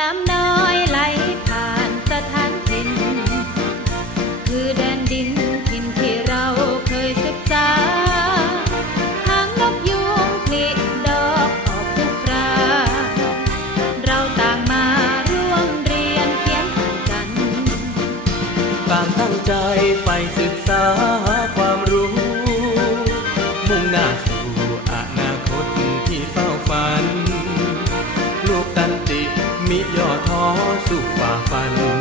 น้ำน้อยไหลผ่านสถานถิ่นคือแดนดินถิ่นที่เราเคยศึกษาหางนกยูงผลิดอกออกทุกครา เราต่างมาร่วมเรียนเขียนกัน ความตั้งใจใฝ่ศึกษา ย่อท้อสู้ฝ่าฟัน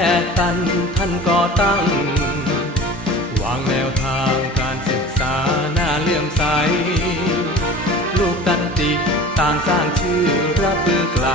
แม่ตันท่านก่อตั้ง วางแนวทางการศึกษาหน้าเลื่อมใส ลูกตันติต่างสร้างชื่อระบือไกล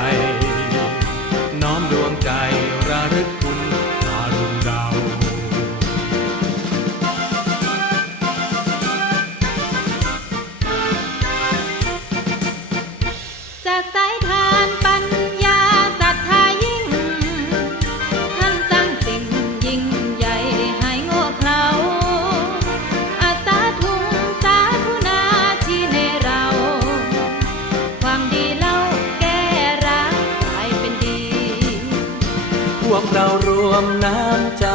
กเรารวมน้ำใจ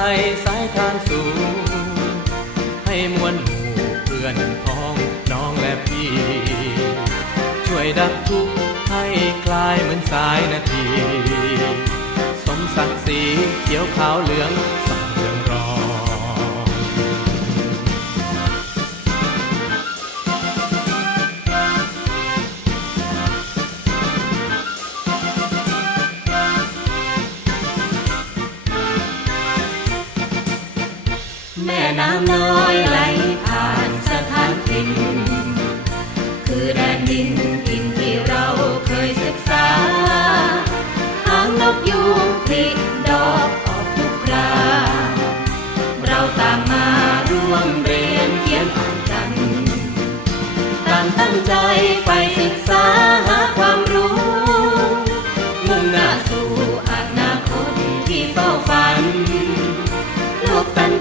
สายทานสูง ให้มวลหมู่เพื่อนพ้องน้องและพี่ ช่วยดับทุกข์ให้คลายเหมือนสายนาที สมศักดิ์ศรีเขียวขาวเหลืองสองเรือง น้ำน้อยไหลผ่านสถานถิ่นคือแดนดินถิ่นที่เราเคยศึกษา หางนกยูงพลิกดอกออกทุกครา เราต่างมาร่วมเรียนเขียนอ่านกัน ต่างตั้งใจไป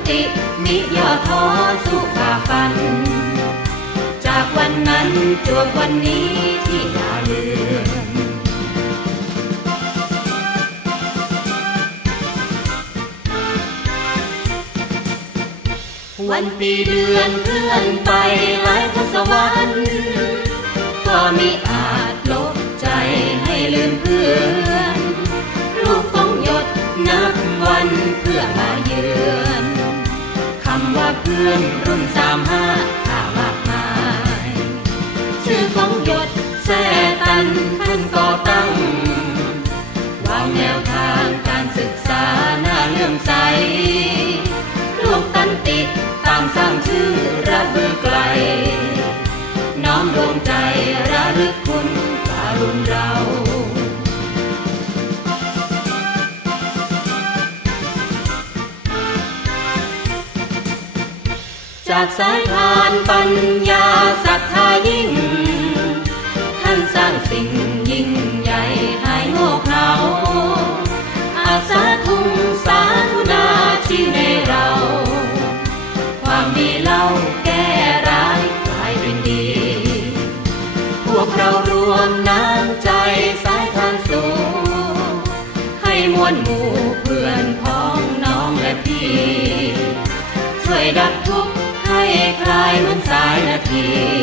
ตันติ มิย่อท้อสู้ฝ่าฟัน จากวันนั้นจวบวันนี้ที่ลาเลือนวันปีเดือนเคลื่อนไปหลายทศวรรษก็มิอาจลบใจให้ลืมเพื่อน นรุ่นสามห้าข่ามากมายชื่อของหยดแซ่ตันท่านก่อตั้ง วางแนวทางการศึกษาหน้าเลื่อมใส ลูกตันติดตางสร้างชื่อระบือไกล น้อมดวงใจระลึกคุณการุณเรา จากสายทานปัญญาศรัทธายิ่ง ท่านสร้างสิ่งยิ่งใหญ่ให้โง่เขลาอาสาทุงสาธุนาชี้ในเรา ความดีเล่าแก้ร้ายกลายเป็นดี พวกเรารวมน้ำใจสายทานสูง ให้มวลหมู่เพื่อนพ้องน้องและพี่ช่วยดับทุกข์ คลายมันสายนาที